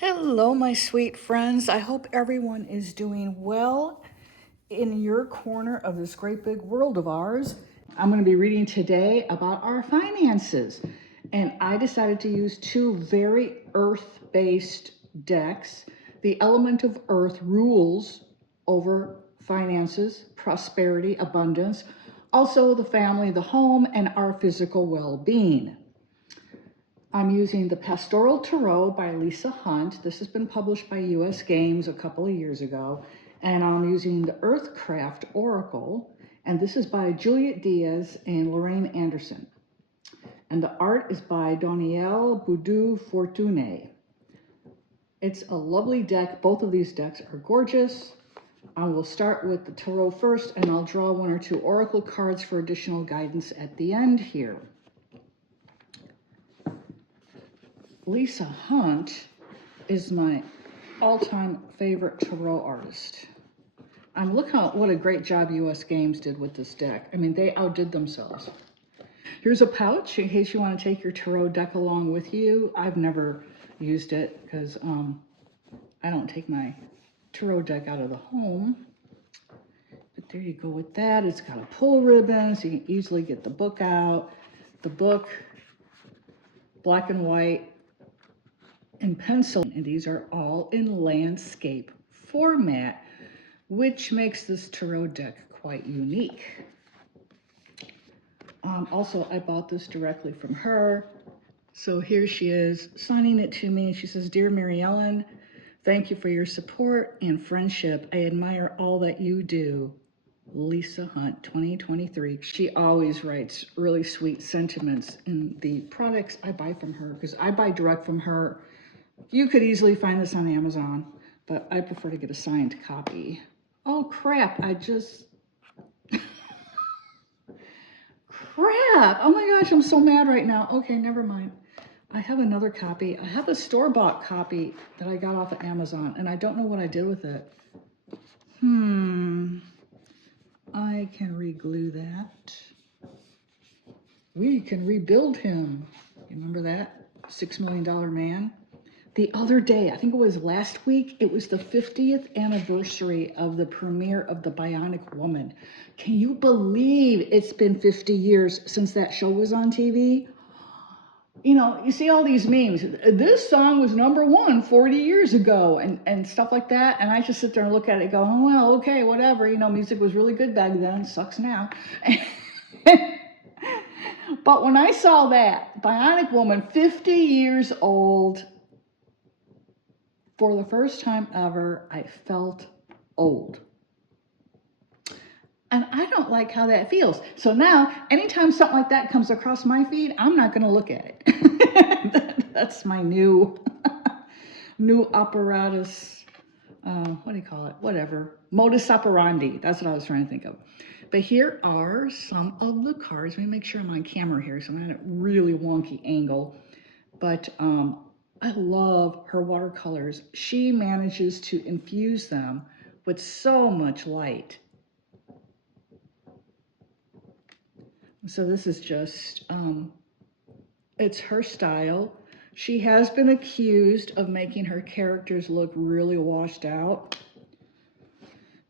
Hello, my sweet friends. I hope everyone is doing well in your corner of this great big world of ours. I'm going to be reading today about our finances. And I decided to use two very earth-based decks. The element of earth rules over finances, prosperity, abundance, also the family, the home, and our physical well-being. I'm using the Pastoral Tarot by Lisa Hunt. This has been published by US Games a couple of years ago. And I'm using the Earthcraft Oracle. And this is by Juliet Diaz and Lorraine Anderson. And the art is by Danielle Boudou Fortuné. It's a lovely deck. Both of these decks are gorgeous. I will start with the Tarot first, and I'll draw one or two Oracle cards for additional guidance at the end here. Lisa Hunt is my all-time favorite tarot artist. Look what a great job US Games did with this deck. I mean, they outdid themselves. Here's a pouch in case you want to take your tarot deck along with you. I've never used it because I don't take my tarot deck out of the home. But there you go with that. It's got a pull ribbon, so you can easily get the book out. The book, black and white, and pencil, and these are all in landscape format, which makes this tarot deck quite unique. Also, I bought this directly from her. So here she is signing it to me, and she says, "Dear Mary Ellen, thank you for your support and friendship. I admire all that you do. Lisa Hunt, 2023. She always writes really sweet sentiments in the products I buy from her, because I buy direct from her. You could easily find this on Amazon, but I prefer to get a signed copy. Oh crap, crap, oh my gosh, I'm so mad right now. Okay, never mind. I have another copy. I have a store-bought copy that I got off of Amazon, and I don't know what I did with it. I can re-glue that. We can rebuild him. You remember that? $6 Million Man? The other day, I think it was last week, it was the 50th anniversary of the premiere of The Bionic Woman. Can you believe it's been 50 years since that show was on TV? You know, you see all these memes. This song was #1 40 years ago and stuff like that. And I just sit there and look at it and go, oh, well, okay, whatever. You know, music was really good back then. Sucks now. But when I saw that, Bionic Woman, 50 years old, for the first time ever, I felt old. And I don't like how that feels. So now, anytime something like that comes across my feed, I'm not going to look at it. That's my new apparatus. What do you call it? Whatever. Modus operandi. That's what I was trying to think of. But here are some of the cards. Let me make sure I'm on camera here, so I'm at a really wonky angle. But I love her watercolors. She manages to infuse them with so much light. So this is just, it's her style. She has been accused of making her characters look really washed out.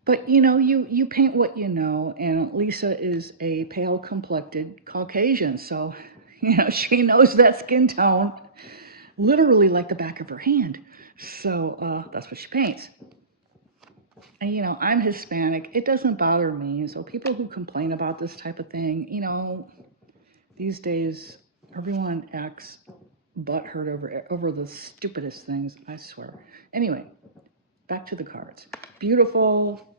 But you know, you paint what you know, and Lisa is a pale-complected Caucasian, so you know, she knows that skin tone literally like the back of her hand. So that's what she paints. And you know, I'm Hispanic. It doesn't bother me. So people who complain about this type of thing, you know, these days everyone acts butthurt over the stupidest things, I swear. Anyway, back to the cards. Beautiful,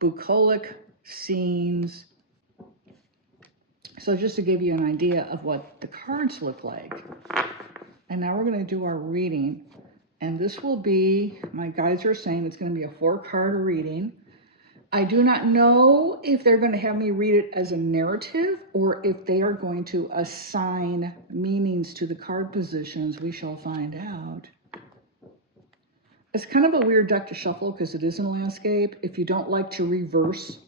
bucolic scenes. So just to give you an idea of what the cards look like. And now we're going to do our reading. And this will be, my guides are saying it's going to be a 4-card reading. I do not know if they're going to have me read it as a narrative or if they are going to assign meanings to the card positions. We shall find out. It's kind of a weird deck to shuffle because it is in landscape. If you don't like to reverse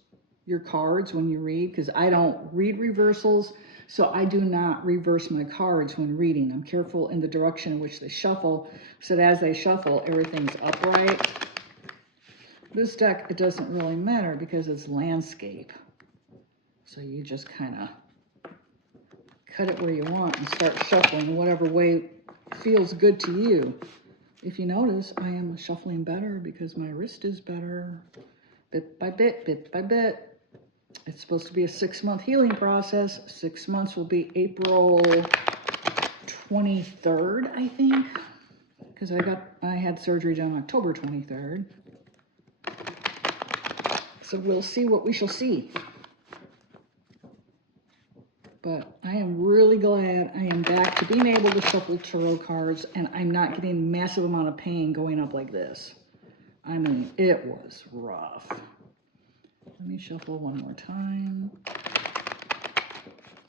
your cards when you read, because I don't read reversals, So I do not reverse my cards when reading. I'm careful in the direction in which they shuffle, so that as they shuffle, everything's upright. This deck, it doesn't really matter because it's landscape. So you just kind of cut it where you want and start shuffling whatever way feels good to you. If you notice, I am shuffling better because my wrist is better. Bit by bit, bit by bit. It's supposed to be a 6-month healing process. 6 months will be April 23rd, I think, because I had surgery done October 23rd. So we'll see what we shall see. But I am really glad I am back to being able to shuffle tarot cards, and I'm not getting a massive amount of pain going up like this. I mean, it was rough. Let me shuffle one more time.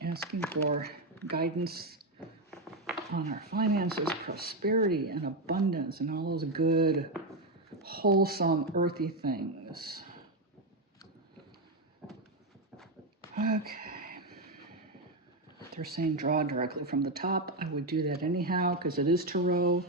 Asking for guidance on our finances, prosperity, and abundance, and all those good, wholesome, earthy things. Okay. They're saying draw directly from the top. I would do that anyhow because it is tarot.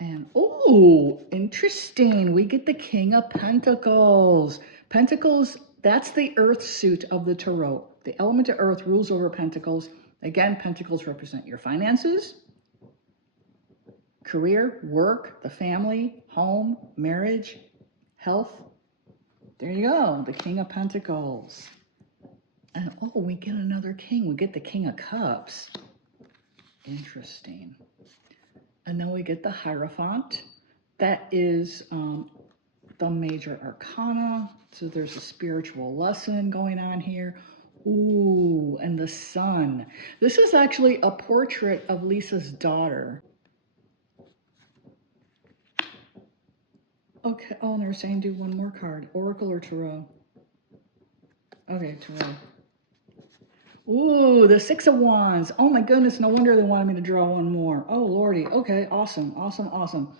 And, oh, interesting. We get the King of Pentacles. Pentacles, that's the earth suit of the tarot. The element of earth rules over pentacles. Again, pentacles represent your finances, career, work, the family, home, marriage, health. There you go, the King of Pentacles. And, oh, we get another king. We get the King of Cups. Interesting. And then we get the Hierophant. That is the major arcana. So there's a spiritual lesson going on here. Ooh, and the Sun. This is actually a portrait of Lisa's daughter. Okay, oh, and they're saying do one more card. Oracle or Tarot? Okay, Tarot. Ooh, the Six of Wands. Oh my goodness, no wonder they wanted me to draw one more. Oh lordy. Okay, awesome, awesome, awesome.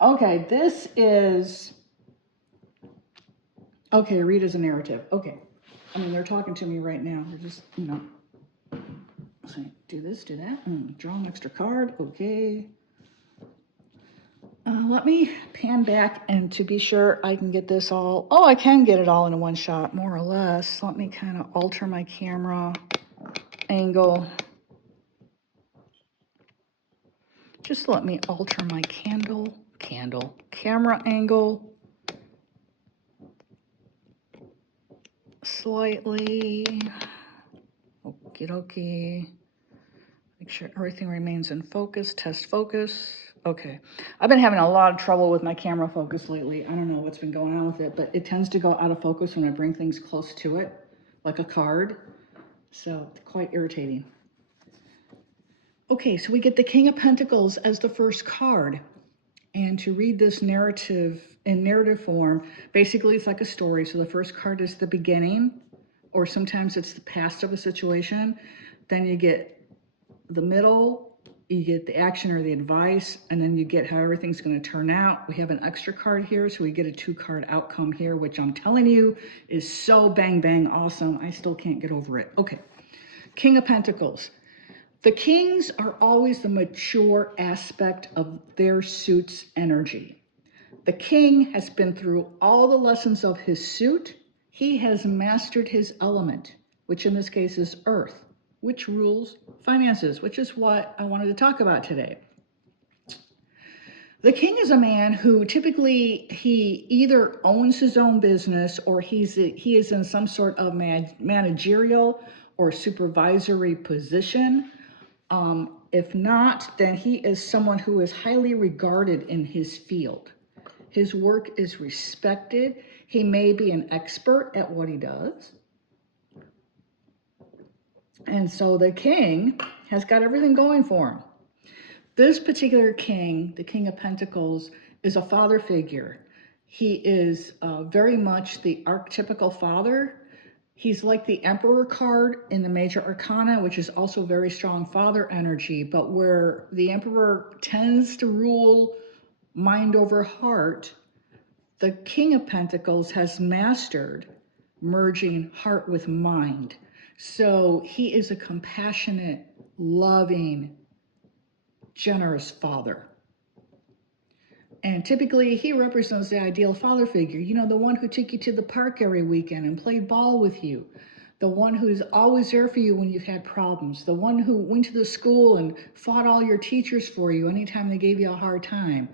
Okay, this is... Okay, read as a narrative. Okay. I mean, they're talking to me right now. They're just, you know, saying, do this, do that. Draw an extra card. Okay. Let me pan back, and to be sure I can get this all... Oh, I can get it all in one shot, more or less. Let me kind of alter my camera angle. Just let me alter my camera angle slightly. Okie dokie. Make sure everything remains in focus. Test focus. Okay. I've been having a lot of trouble with my camera focus lately. I don't know what's been going on with it, but it tends to go out of focus when I bring things close to it, like a card. So it's quite irritating. Okay, so we get the King of Pentacles as the first card. And to read this narrative in narrative form, basically it's like a story. So the first card is the beginning, or sometimes it's the past of a situation. Then you get the middle, you get the action or the advice, and then you get how everything's going to turn out. We have an extra card here, so we get a 2-card outcome here, which I'm telling you is so bang, bang awesome. I still can't get over it. Okay, King of Pentacles. The kings are always the mature aspect of their suit's energy. The king has been through all the lessons of his suit. He has mastered his element, which in this case is earth, which rules finances, which is what I wanted to talk about today. The king is a man who typically he either owns his own business or he is in some sort of managerial or supervisory position. If not, then he is someone who is highly regarded in his field. His work is respected. He may be an expert at what he does. And so the king has got everything going for him. This particular king, the King of Pentacles, is a father figure. He is very much the archetypical father. He's like the Emperor card in the Major Arcana, which is also very strong father energy, but where the Emperor tends to rule mind over heart, the King of Pentacles has mastered merging heart with mind. So he is a compassionate, loving, generous father. And typically he represents the ideal father figure, you know, the one who took you to the park every weekend and played ball with you, the one who's always there for you when you've had problems, the one who went to the school and fought all your teachers for you anytime they gave you a hard time.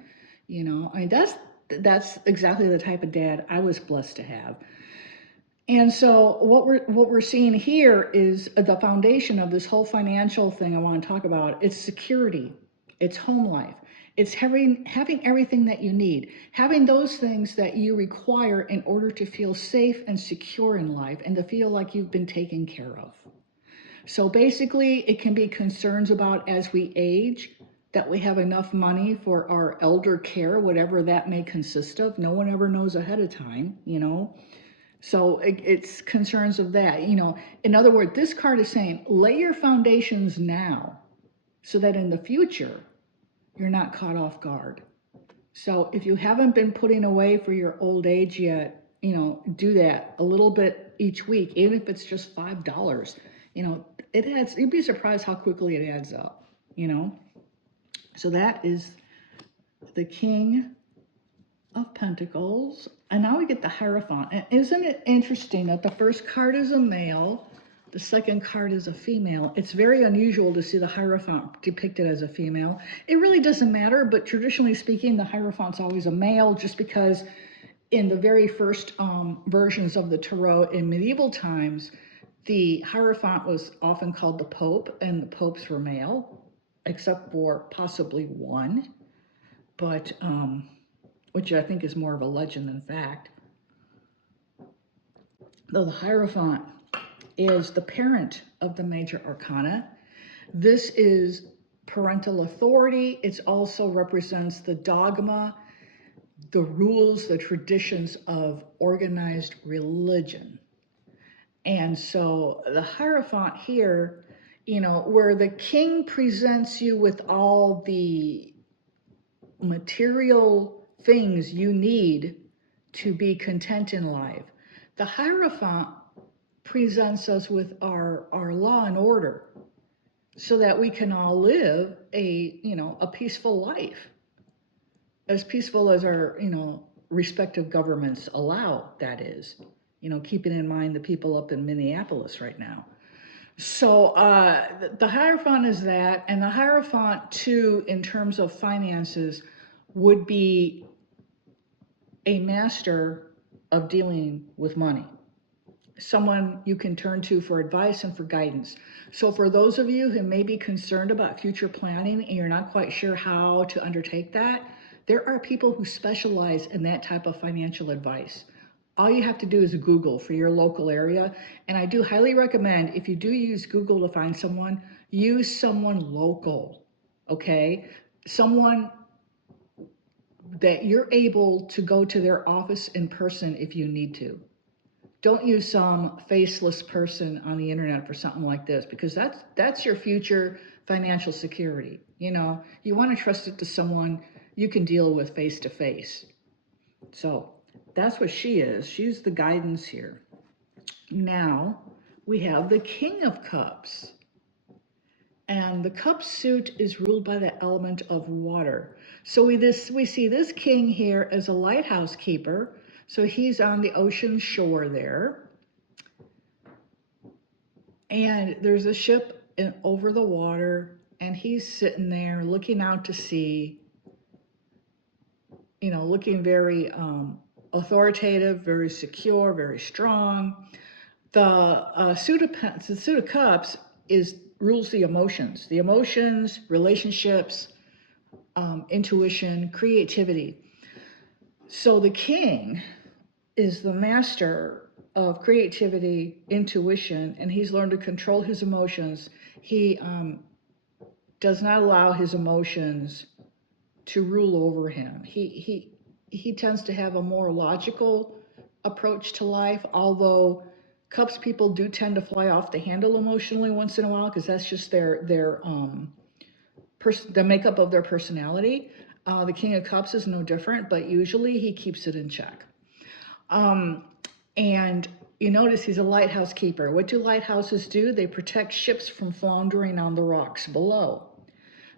You know, I mean, that's exactly the type of dad I was blessed to have. And so what we're seeing here is the foundation of this whole financial thing I want to talk about. It's security, it's home life, it's having everything that you need, having those things that you require in order to feel safe and secure in life and to feel like you've been taken care of. So basically, it can be concerns about as we age that we have enough money for our elder care, whatever that may consist of. No one ever knows ahead of time, you know. So it's concerns of that, you know. In other words, this card is saying, lay your foundations now so that in the future, you're not caught off guard. So if you haven't been putting away for your old age yet, you know, do that a little bit each week, even if it's just $5. You know, it adds, you'd be surprised how quickly it adds up, you know. So that is the King of Pentacles. And now we get the Hierophant. And isn't it interesting that the first card is a male, the second card is a female? It's very unusual to see the Hierophant depicted as a female. It really doesn't matter, but traditionally speaking, the Hierophant's always a male, just because in the very first versions of the tarot in medieval times, the Hierophant was often called the Pope, and the popes were male, except for possibly one, but which I think is more of a legend than fact. Though the Hierophant is the parent of the major arcana. This is parental authority. It also represents the dogma, the rules, the traditions of organized religion. And so the Hierophant here, you know, where the king presents you with all the material things you need to be content in life, the Hierophant presents us with our law and order so that we can all live a peaceful life, as peaceful as our, you know, respective governments allow, that is, you know, keeping in mind the people up in Minneapolis right now. So the Hierophant is that, and the Hierophant too, in terms of finances, would be a master of dealing with money, someone you can turn to for advice and for guidance. So for those of you who may be concerned about future planning and you're not quite sure how to undertake that, there are people who specialize in that type of financial advice. All you have to do is Google for your local area. And I do highly recommend, if you do use Google to find someone, use someone local, okay? Someone that you're able to go to their office in person if you need to. Don't use some faceless person on the internet for something like this, because that's your future financial security. You know, you want to trust it to someone you can deal with face to face. So that's what she is. She's the guidance here. Now we have the King of Cups. And the cup suit is ruled by the element of water. So we see this king here as a lighthouse keeper. So he's on the ocean shore there. And there's a ship over the water, and he's sitting there looking out to sea, you know, looking very authoritative, very secure, very strong. The suit of cups rules the emotions, relationships, intuition, creativity. So the king is the master of creativity, intuition, and he's learned to control his emotions. He does not allow his emotions to rule over him. He tends to have a more logical approach to life, although Cups people do tend to fly off the handle emotionally once in a while, because that's just the makeup of their personality. The King of Cups is no different, but usually he keeps it in check. And You notice he's a lighthouse keeper. What do lighthouses do? They protect ships from floundering on the rocks below.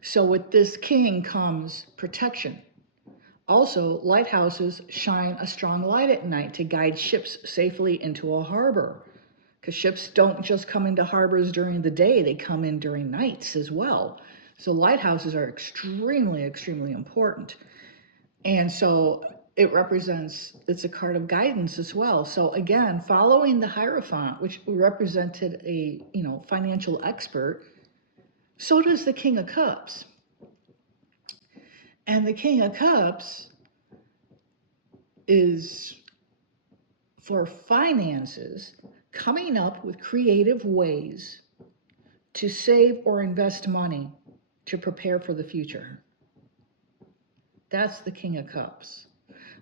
So with this king comes protection. Also, lighthouses shine a strong light at night to guide ships safely into a harbor. Because ships don't just come into harbors during the day, they come in during nights as well. So lighthouses are extremely, extremely important. And so it's a card of guidance as well. So again, following the Hierophant, which represented a, financial expert, so does the King of Cups. And the King of Cups is for finances, coming up with creative ways to save or invest money to prepare for the future. That's the King of Cups.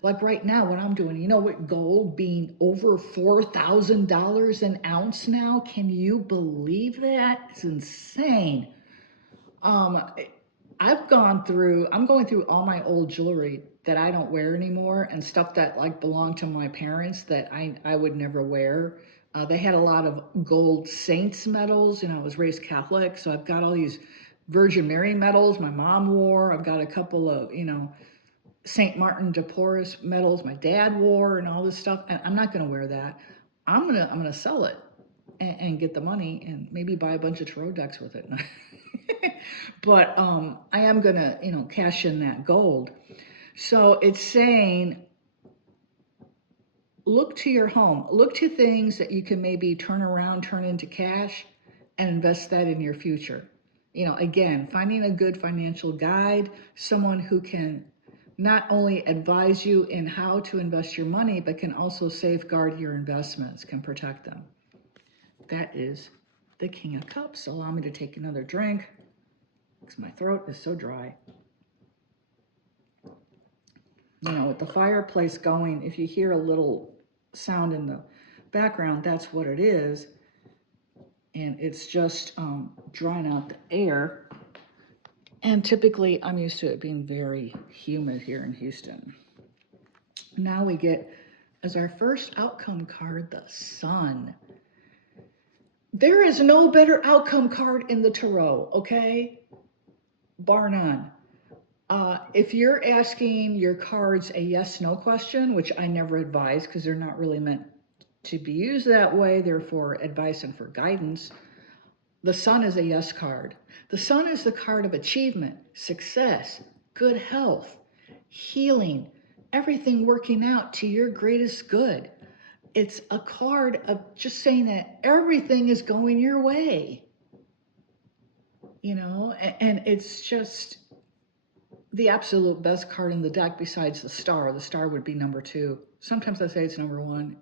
Like right now, what I'm doing, with gold being over $4,000 an ounce now, can you believe that? It's insane. I'm going through all my old jewelry that I don't wear anymore and stuff that like belonged to my parents that I would never wear. They had a lot of gold saints medals, I was raised Catholic, so I've got all these Virgin Mary medals my mom wore. I've got a couple of, St. Martin de Porres medals my dad wore and all this stuff. And I'm not going to wear that. I'm gonna sell it and get the money and maybe buy a bunch of tarot decks with it. But I am gonna, cash in that gold. So it's saying, look to your home, look to things that you can maybe turn into cash and invest that in your future. Again, finding a good financial guide, someone who can not only advise you in how to invest your money, but can also safeguard your investments, can protect them. That is the King of Cups. Allow me to take another drink because my throat is so dry. With the fireplace going, if you hear a little sound in the background, that's what it is. And it's just drying out the air. And typically, I'm used to it being very humid here in Houston. Now we get, as our first outcome card, the Sun. There is no better outcome card in the tarot, okay? Bar none. If you're asking your cards a yes/no question, which I never advise because they're not really meant to be used that way, they're for advice and for guidance, the Sun is a yes card. The Sun is the card of achievement, success, good health, healing, everything working out to your greatest good. It's a card of just saying that everything is going your way, and it's just the absolute best card in the deck besides the Star. The Star would be number 2. Sometimes I say it's number 1.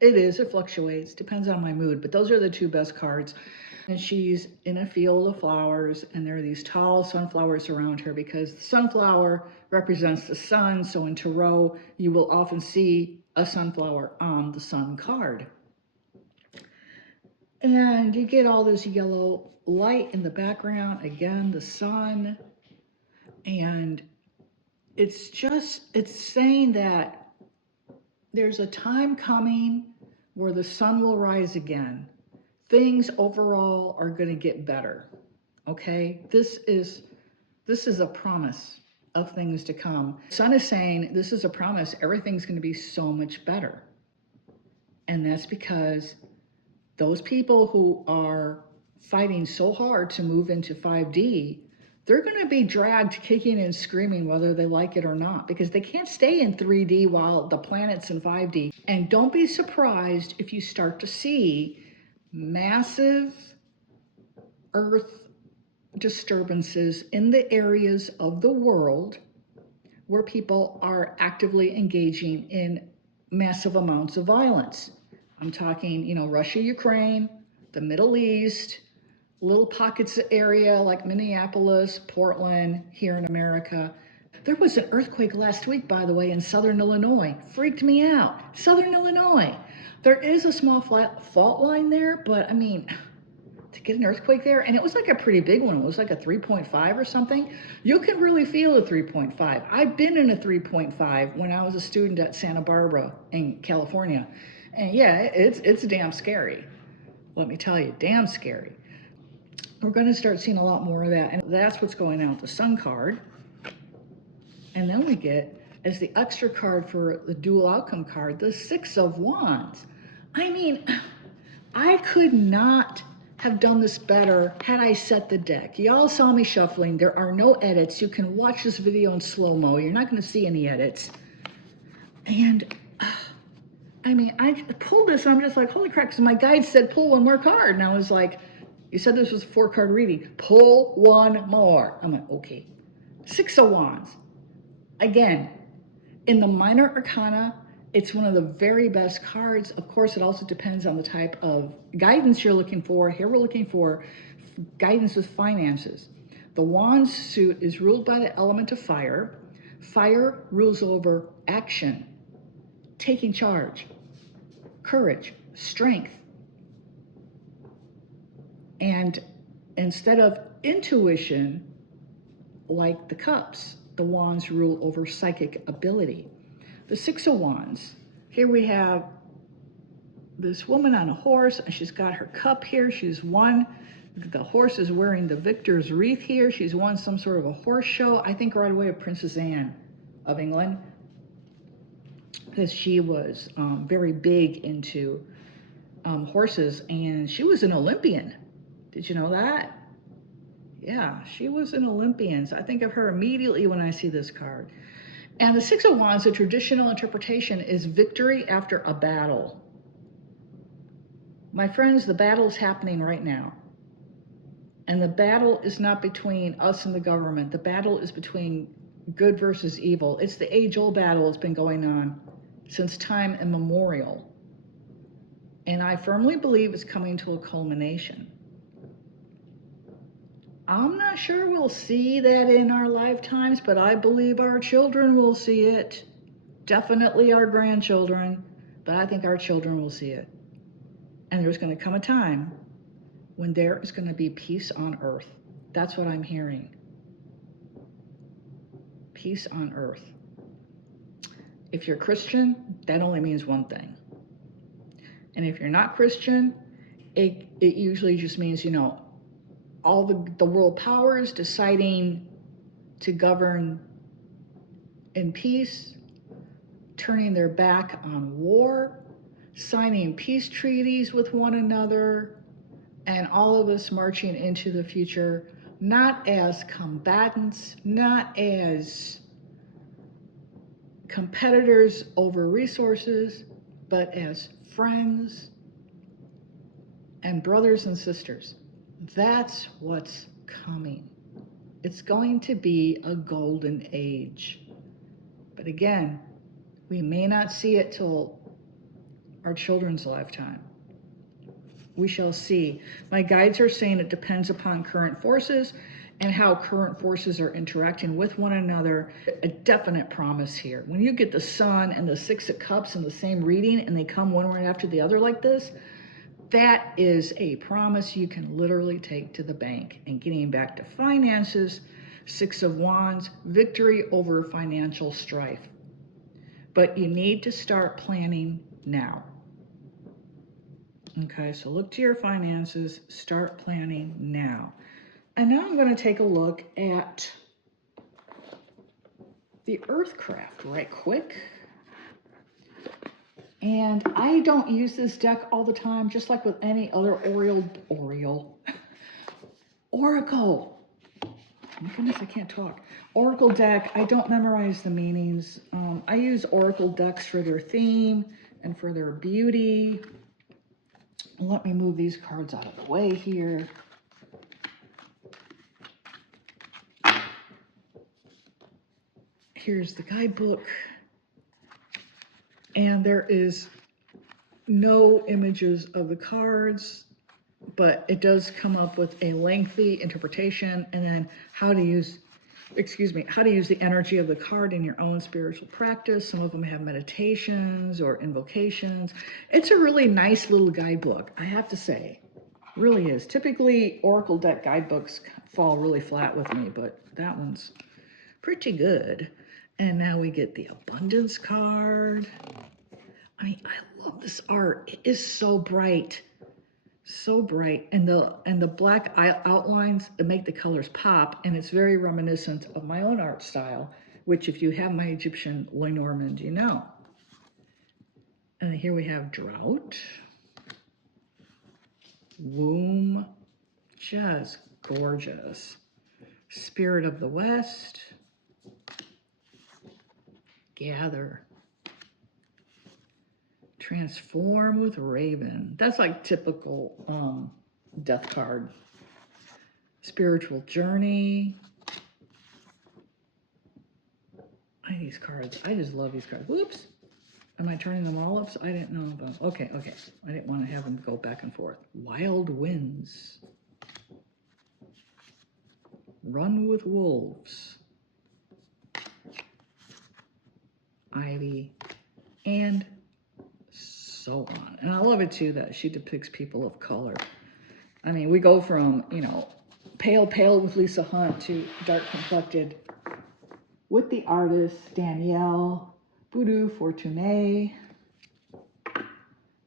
It fluctuates, depends on my mood, but those are the 2 best cards. And she's in a field of flowers, and there are these tall sunflowers around her because the sunflower represents the sun. So in tarot, you will often see a sunflower on the Sun card. And you get all this yellow light in the background, again, the sun. And it's saying that there's a time coming where the sun will rise again. Things overall are going to get better. Okay? This is a promise of things to come. Sun is saying this is a promise. Everything's going to be so much better. And that's because those people who are fighting so hard to move into 5D, they're going to be dragged kicking and screaming whether they like it or not, because they can't stay in 3D while the planet's in 5D. And don't be surprised if you start to see massive earth disturbances in the areas of the world where people are actively engaging in massive amounts of violence. I'm talking, Russia, Ukraine, the Middle East, little pockets of area like Minneapolis, Portland, here in America. There was an earthquake last week, by the way, in southern Illinois. Freaked me out. Southern Illinois. There is a small fault line there, but to get an earthquake there, and it was like a pretty big one. It was like a 3.5 or something. You can really feel a 3.5. I've been in a 3.5 when I was a student at Santa Barbara in California. And yeah, it's damn scary. Let me tell you, damn scary. We're going to start seeing a lot more of that, and that's what's going on with the Sun card. And then we get, as the extra card for the dual outcome card, the Six of Wands. I mean, I could not have done this better had I set the deck. Y'all saw me shuffling. There are no edits. You can watch this video in slow-mo. You're not going to see any edits. And I mean, I pulled this and I'm just like, holy crap, because my guide said pull one more card. And I was like, you said this was a 4-card reading. Pull one more. I'm like, okay. Six of Wands. Again, in the minor arcana, it's one of the very best cards. Of course, it also depends on the type of guidance you're looking for. Here we're looking for guidance with finances. The Wands suit is ruled by the element of fire. Fire rules over action, taking charge, courage, strength. And instead of intuition, like the cups, the Wands rule over psychic ability. The Six of Wands, here we have this woman on a horse, and she's got her cup here. She's won. The horse is wearing the victor's wreath here. She's won some sort of a horse show. I think right away of Princess Anne of England, because she was very big into horses, and she was an Olympian. Did you know that? Yeah, she was an Olympian. So I think of her immediately when I see this card. And the Six of Wands, the traditional interpretation is victory after a battle. My friends, the battle is happening right now. And the battle is not between us and the government. The battle is between good versus evil. It's the age-old battle that's been going on since time immemorial. And I firmly believe it's coming to a culmination. I'm not sure we'll see that in our lifetimes, but I believe our children will see it. Definitely our grandchildren, but I think our children will see it. And there's going to come a time when there is going to be peace on earth. That's what I'm hearing. Peace on earth. If you're Christian, that only means one thing. And if you're not Christian, it usually just means, you know, all the world powers deciding to govern in peace, turning their back on war, signing peace treaties with one another, and all of us marching into the future, not as combatants, not as competitors over resources, but as friends and brothers and sisters. That's what's coming. It's going to be a golden age. But again, we may not see it till our children's lifetime. We shall see. My guides are saying it depends upon current forces and how current forces are interacting with one another. A definite promise here. When you get the Sun and the Six of Cups in the same reading and they come one right after the other like this, that is a promise you can literally take to the bank. And getting back to finances, Six of Wands, victory over financial strife. But you need to start planning now. Okay, so look to your finances, start planning now. And now I'm going to take a look at the Earthcraft right quick. And I don't use this deck all the time, just like with any other Oracle. My goodness, I can't talk. Oracle deck, I don't memorize the meanings. I use Oracle decks for their theme and for their beauty. Let me move these cards out of the way here. Here's the guidebook. And there is no images of the cards, but it does come up with a lengthy interpretation and then how to use the energy of the card in your own spiritual practice. Some of them have meditations or invocations. It's a really nice little guidebook, I have to say. Really is. Typically, Oracle deck guidebooks fall really flat with me, but that one's pretty good. And now we get the Abundance card. I mean, I love this art. It is so bright. So bright, and the black outlines that make the colors pop, and it's very reminiscent of my own art style, which if you have my Egyptian Lenormand, you know. And here we have drought, womb, just gorgeous. Spirit of the West, gather, transform with raven. That's like typical death card. Spiritual journey. These cards, I just love these cards. Whoops. Am I turning them all up? So I didn't know about. Okay. I didn't want to have them go back and forth. Wild winds. Run with wolves. Ivy. And so on. And I love it too that she depicts people of color. I mean, we go from, you know, pale with Lisa Hunt to dark complected with the artist Danielle Boudou Fortuné,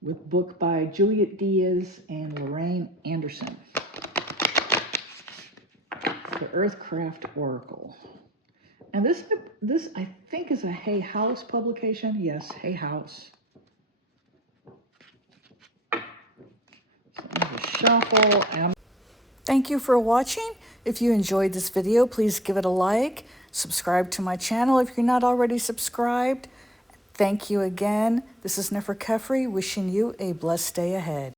with book by Juliet Diaz and Lorraine Anderson. The Earthcraft Oracle. And this I think is a Hay House publication. Yes, Hay House. So I'm going to shuffle. And thank you for watching. If you enjoyed this video, please give it a like. Subscribe to my channel if you're not already subscribed. Thank you again. This is Nefer Khepri wishing you a blessed day ahead.